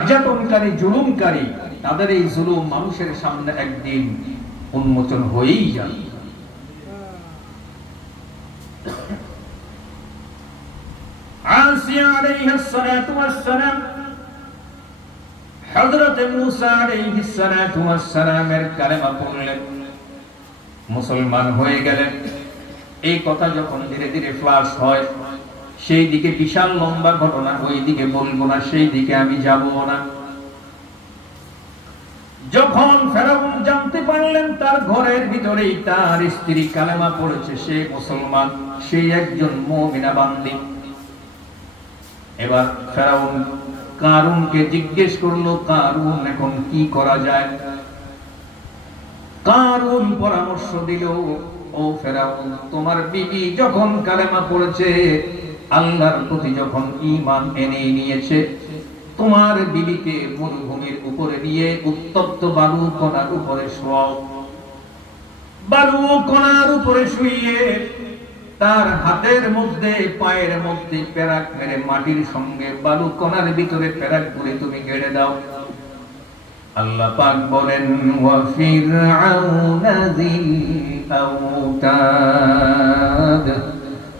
নির্যাতনকারী জুলুমকারী তাদের এই জুলুম মানুষের সামনে একদিন উন্মোচন হয়েই যাবে। আসিয়া আলাইহিস সালাতু ওয়াস সালাম হযরত মুসা আলাইহিস সালাতু ওয়াস সালামের কালেমা পড়লেন, মুসলমান হয়ে গেলেন। এই কথা যখন ধীরে ধীরে ফ্লাশ হয়, সেই দিকে বিশাল লম্বা ঘটনা, ওই দিকে বলবো না, সেই দিকে আমি যাব না। যখন ফেরাউন জানতে পারলেন তার ঘরের ভিতরেই তার স্ত্রী কালেমা পড়েছে, সে মুসলমান, সে একজন মুমিনা বান্দী। এবার ফেরাউন কারুনকে জিজ্ঞেস করলো, কারুন এখন কি করা যায়? কারুন পরামর্শ দিল, ও ফেরাউন, তোমার বিবি যখন কালেমা পড়েছে, আল্লাহর প্রতি যখন ঈমান এনে নিয়েছে, তোমার বিবিকে মরুভূমির উপরে নিয়ে উত্তপ্ত বালু কণার উপরে শোয়াও। বালু কণার উপরে শুইয়ে তার হাতের মধ্যে পায়ের মধ্যে পেরাক মেরে মাটির সঙ্গে বালু কণার ভিতরে পেরাক করে তুমি গেড়ে দাও। আল্লাহ পাক বলেন, ওয়া ফিরআউনা যিল আওতাদ,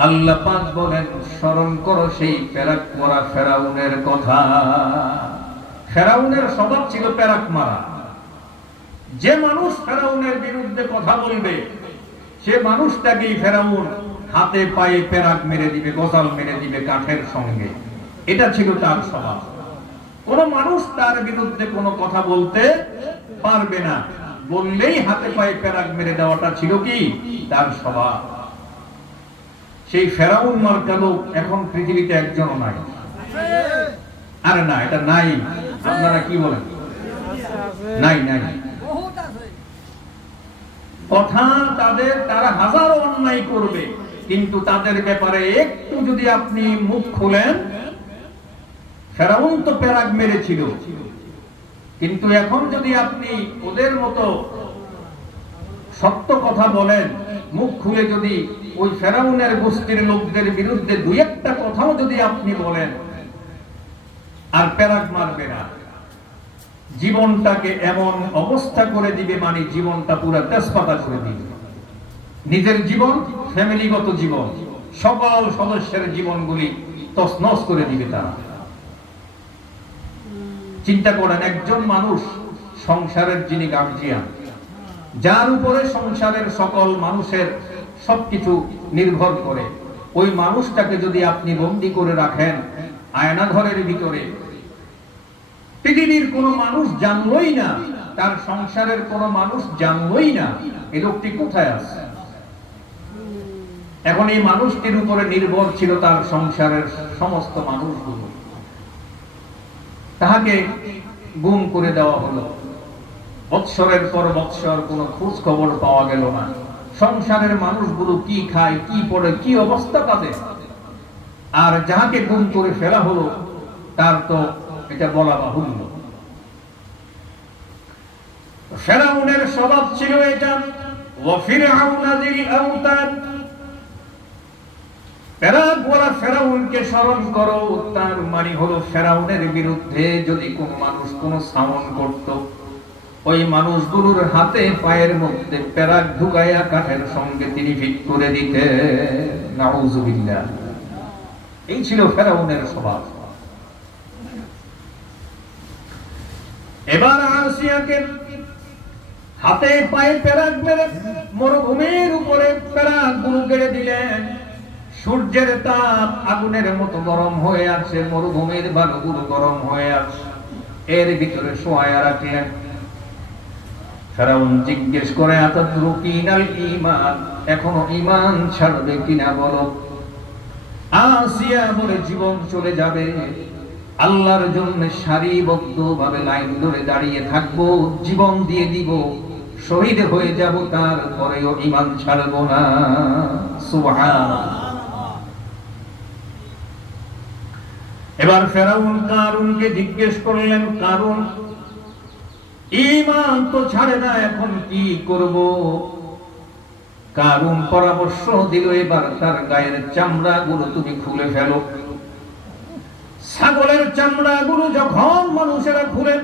আল্লাহ পাক বলেন, স্মরণ করো সেই পেরাক মারা ফেরাউনের কথা। ফেরাউনের স্বভাব ছিল পেরাক মারা। যে মানুষ ফেরাউনের বিরুদ্ধে কথা বলবে, সে মানুষটাকেই ফেরাউন হাতে পায়ে পেরাক মেরে দিবে, গজাল মেরে দিবে কাঠের সঙ্গে। এটা ছিল তার স্বভাব। কোন মানুষ তার বিরুদ্ধে কোনো কথা বলতে পারবে না, বললেই হাতে পায়ে পেরাক মেরে দেওয়াটা ছিল কি তার স্বভাব। সেই ফেরাউন মার্কা লোক এখন পৃথিবীতে একজনও নাই। আরে না, এটা নাই। আপনারা কি বলেন? নাই নাই কথা তাদের, তারা হাজারো অন্যায় করবে, কিন্তু তাদের ব্যাপারে একটু যদি আপনি মুখ খুলেন, ফেরাউন তো পেরাক মেরেছিল, কিন্তু এখন যদি আপনি ওদের মতো সত্য কথা বলেন, মুখ খুলে যদি ওই ফেরাউনের গোষ্ঠীর লোকদের বিরুদ্ধে দুই একটা কথাও যদি আপনি বলেন, আর পেরাক মারবে না, জীবনটাকে এমন অবস্থা করে দিবে, মানে জীবনটা পুরো তেজপাতা করে দিবে। নিজের জীবন, ফ্যামিলিগত জীবন, সকল সদস্যের জীবনগুলি তছনছ করে দিবে তারা। চিন্তা করেন, একজন মানুষ সংসারের যিনি গার্জিয়ান, যার উপরে সংসারের সকল মানুষের সবকিছু নির্ভর করে, ওই মানুষটাকে যদি আপনি বন্দী করে রাখেন আয়নাঘরের ভিতরে, পৃথিবীর কোন মানুষ জানলই না, তার সংসারের কোন মানুষ জানলই না এই লোকটি কোথায় আছে। এখন এই মানুষটির উপরে নির্ভর ছিল তার সংসারের সমস্ত মানুষগুলো। তাহাকে গুম করে দেওয়া হলো, বৎসরের পর বৎসর কোনো খোঁজ খবর পাওয়া গেল না। সংসারের মানুষগুলো কি খায়, কি পড়ে, কি অবস্থা তাদের। আর যাহাকে গুম করে ফেলা হলো, তার তো এটা বলা বাহুল্য। ফেরাউনের স্বভাব ছিল এটা, ওয়া ফিরআউনা যিল আওতাদ, পেরাক ওয়ালা ফেরাউনকে স্মরণ করো। তার মানে হলো ফেরাউনের বিরুদ্ধে যদি কোন মানুষ কোন সামন করত, ওই মানুষগুলোর হাতে পায়ের মধ্যে পেরাক ঢুকাইয়া কাঠের সঙ্গে তিনি ফিট করে দিতে। নাউযুবিল্লাহ। এই ছিল ফেরাউনের স্বভাব। এবার আসিয়াকে হাতে পায়ে পেরাক মেরে মরুভূমির উপরে পেরাক গুলো গেড়ে দিলেন। সূর্যের তাপ আগুনের মতো গরম হয়ে আছে, মরুভূমির বালুগুলো গরম হয়ে আছে, এর ভিতরে শোয়া রাখলেন। ফেরাউন জিজ্ঞেস করে, আতাতরুকিনাল ঈমান, এখনো ঈমান ছাড়বে কিনা বলো। আসিয়া বলে, জীবন চলে যাবে, আল্লাহর জন্য সারিবদ্ধভাবে লাইন ধরে দাঁড়িয়ে থাকবো, জীবন দিয়ে দিব, শহীদ হয়ে যাব, তারপরেও ঈমান ছাড়বো না। সুবহানাল্লাহ। এবার ফেরাউন কারুনকে জিজ্ঞেস করলেন, কারুন, ঈমান তো ছাড়ে না, এখন কি করব? কারুন পরামর্শ দিল, এবার তার গায়ের চামড়া গুলো তুমি খুলে ফেলো, ছাগলের চামড়াগুলো যখন মানুষেরা খুলে,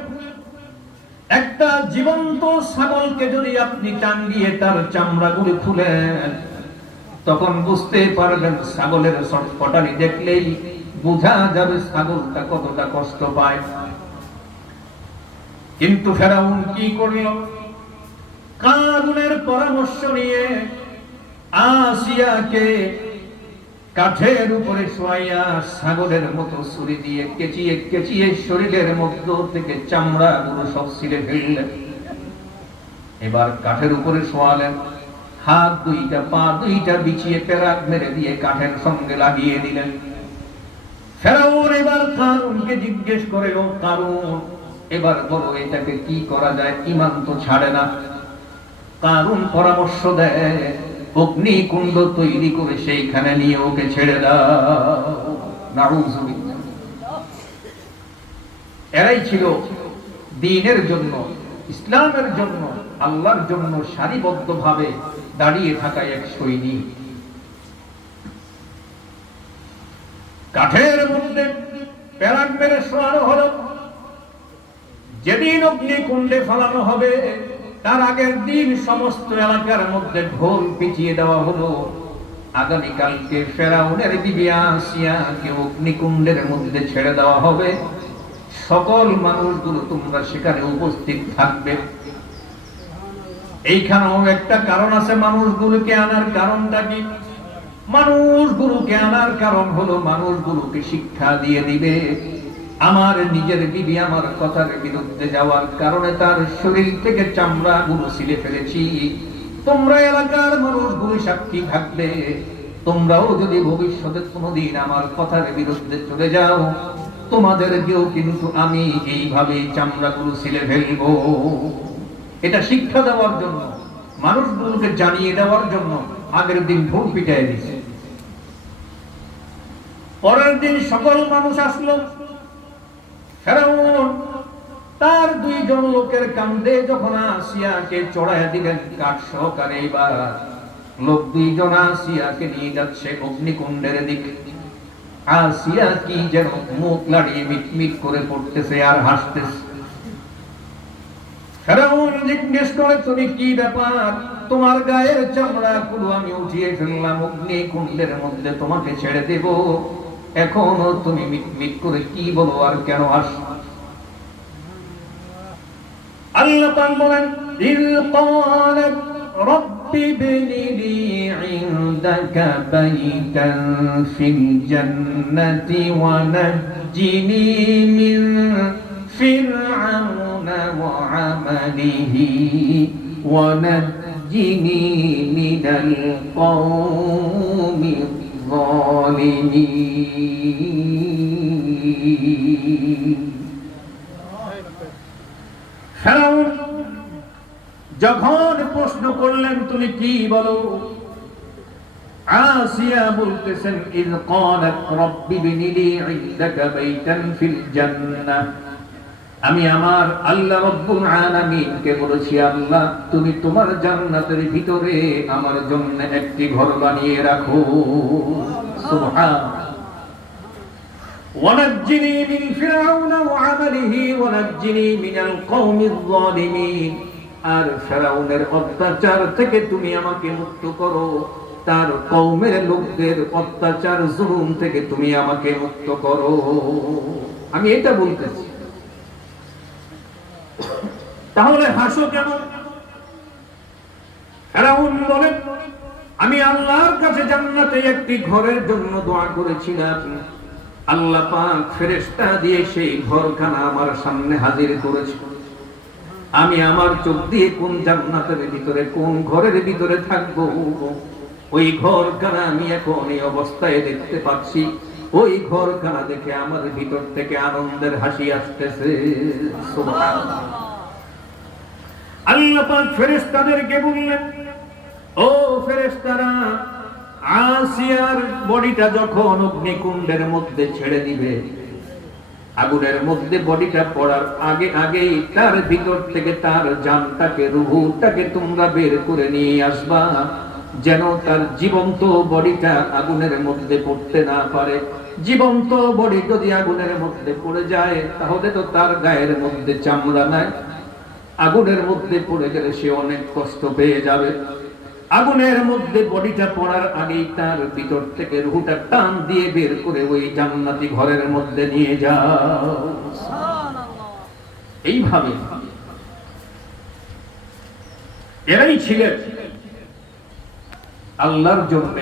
একটা জীবন্ত ছাগলকে যদি আপনি টাঙ্গিয়ে তার চামড়াগুলো খুলেন, তখন বুঝতে পারবেন, ছাগলের ছটফটানি দেখলেই বোঝা যাবে ছাগলটা কতটা কষ্ট পায়। কিন্তু ফেরাউন কি করল? কারুনের পরামর্শ নিয়ে আসিয়াকে কাঠের উপরে শোয়াইয়া ছাগলের মতো ছুরি দিয়ে কেচিয়ে কেচিয়ে শরীরের মধ্য থেকে চামড়া গুলো সব ছিঁড়ে ফেললেন। এবার কাঠের উপরে শোয়ালেন, হাত দুইটা পা দুইটা বিছিয়ে পেরাক মেরে দিয়ে কাঠের সঙ্গে লাগিয়ে দিলেন। ফেরাউন এবার কারুনকে জিজ্ঞেস করে, ও কারুন, এবার বলো এটাকে কি করা যায়, ঈমান তো ছাড়ে না। কারুন পরামর্শ দেয়, অগ্নিকুণ্ড তৈরি করে সেইখানে নিয়ে ওকে ছেড়ে দাও। নাউযুবিল্লাহ। এরাই ছিল দ্বীনের জন্য, ইসলামের জন্য, আল্লাহর জন্য সারিবদ্ধভাবে দাঁড়িয়ে থাকা এক সৈনিক। কাঠের মধ্যে প্যারাক মেরে শোয়ানো হলো। যেদিন অগ্নিকুণ্ডে ফেলানো হবে তার আগের দিন সমস্ত এলাকার মধ্যে ঢোল পিটিয়ে দেওয়া হলো। আগামীকালকে ফেরাউনের বিবি আসিয়াকে অগ্নিকুণ্ডের মধ্যে ছেড়ে দেওয়া হবে। সকল মানুষগুলো তোমরা সেখানে উপস্থিত থাকবে। এইখানেও একটা কারণ আছে মানুষগুলোকে আনার কারণটা কি? মানুষগুলোকে আনার কারণ হলো মানুষগুলোকে শিক্ষা দিয়ে দিবে। আমার নিজের বিবি আমার কথার বিরুদ্ধে যাওয়ার কারণে তার শরীর থেকে চামড়া গুলো ছিলে ফেলেছি। তোমরা এলাকার মানুষগুলো সাক্ষী থাকবে। তোমরাও যদি ভবিষ্যতে কোনোদিন আমার কথার বিরুদ্ধে চলে যাও, তোমাদেরকেও কিন্তু আমি এইভাবে চামড়া গুলো ছিলে ফেলবো। এটা শিক্ষা দেওয়ার জন্য, মানুষগুলোকে জানিয়ে দেওয়ার জন্য আগের দিন ঢোল পিটাই দিছে। পরের দিন সকল মানুষ আসলো। ফেরাউন তার দুইজন লোকের কাঁধে যখন আসিয়াকে চড়াইয়া দিলেন কাঠ সহকারে, এবার লোক দুইজন আসিয়াকে নিয়ে যাচ্ছে অগ্নিকুণ্ডের দিকে। আসিয়া কি যেন মুখ লাড়িয়ে মিটমিট করে পড়তেছে আর হাসতেছে। ফেরাউন জিজ্ঞেস করে, তুমি কি ব্যাপার? তোমার গায়ের চামড়া গুলো আমি উঠিয়ে ফেললাম, অগ্নিকুণ্ডের মধ্যে তোমাকে ছেড়ে দেব, এখনো তুমি মিটমিট করে কি বলো আর কেন আসো? আল্লাহ পাক বলেন, ইল ক্বালাত রাব্বি ইবনি লি ইনদাকা বাইতান ফিল জান্নাতি ওয়া নাজ্জিনি মিন ফিরআউনা ওয়া আমালিহি ওয়া নাজ্জিনি মিনাল কওমি ফেরাউন যখন প্রশ্ন করলেন তুমি কি বলো, আসিয়া বলতেছেন, ইয ক্বালাত রাব্বি ইবনি লি ইনদাকা বাইতান ফিল জান্নাহ, আমি আমার আল্লাহ রব্বুল আলামিনকে বলেছি, আল্লাহ তুমি তোমার জান্নাতের ভিতরে আমার জন্য একটি ঘর বানিয়ে রাখো। সুবহানাল্লাহ। ওয়ানাজ্জিনি মিন ফিরআউনা ওয়া আমালিহি ওয়ানাজ্জিনি মিনাল কওমিয যালিমিন, আর ফিরআউনের অত্যাচার থেকে তুমি আমাকে মুক্ত করো, তার কওমের লোকদের অত্যাচার জুলুম থেকে তুমি আমাকে মুক্ত করো। আমি এটা বলতেছি। তাহলে হাসো কেন? ফেরাউন বলে, আমি আল্লাহর কাছে জান্নাতে একটি ঘরের জন্য দোয়া করেছিলাম, আল্লাহ পাক ফেরেশতা দিয়ে সেই ঘরখানা আমার সামনে হাজির করেছে। আমি আমার চোখ দিয়ে কোন জান্নাতের ভিতরে, কোন ঘরের ভিতরে থাকবো, ওই ঘরখানা আমি এখন এই অবস্থায় দেখতে পাচ্ছি। ওই ঘরখানা দেখে আমার ভিতর থেকে আনন্দের হাসি আসতেছে। সুবহানাল্লাহ। আল্লাহ পাক ফেরেশতাদেরকে বললেন, ও ফেরেশতারা, আসিয়ার বডিটা যখন অগ্নিকুণ্ডের মধ্যে ছেড়ে দিবে, আগুনের মধ্যে বডিটা পড়ার আগে আগেই তার ভিতর থেকে তার জানটাকে, রূহটাকে তোমরা বের করে নিয়ে আসবা, যেন তার জীবন্ত বডিটা আগুনের মধ্যে পড়তে না পারে। জীবন্ত বডি যদি আগুনের মধ্যে পড়ে যায় তাহলে তো তার গায়ের মধ্যে চামড়া নাই, আগুনের মধ্যে পড়ে গেলে সে অনেক কষ্ট পেয়ে যাবে। আগুনের মধ্যে বডিটা পড়ার আগেই তার ভিতর থেকে রুহটা টান দিয়ে বের করে ওই জান্নাতি ঘরের মধ্যে নিয়ে যাও। এইভাবে এরাই ছিলেন আল্লাহর জন্য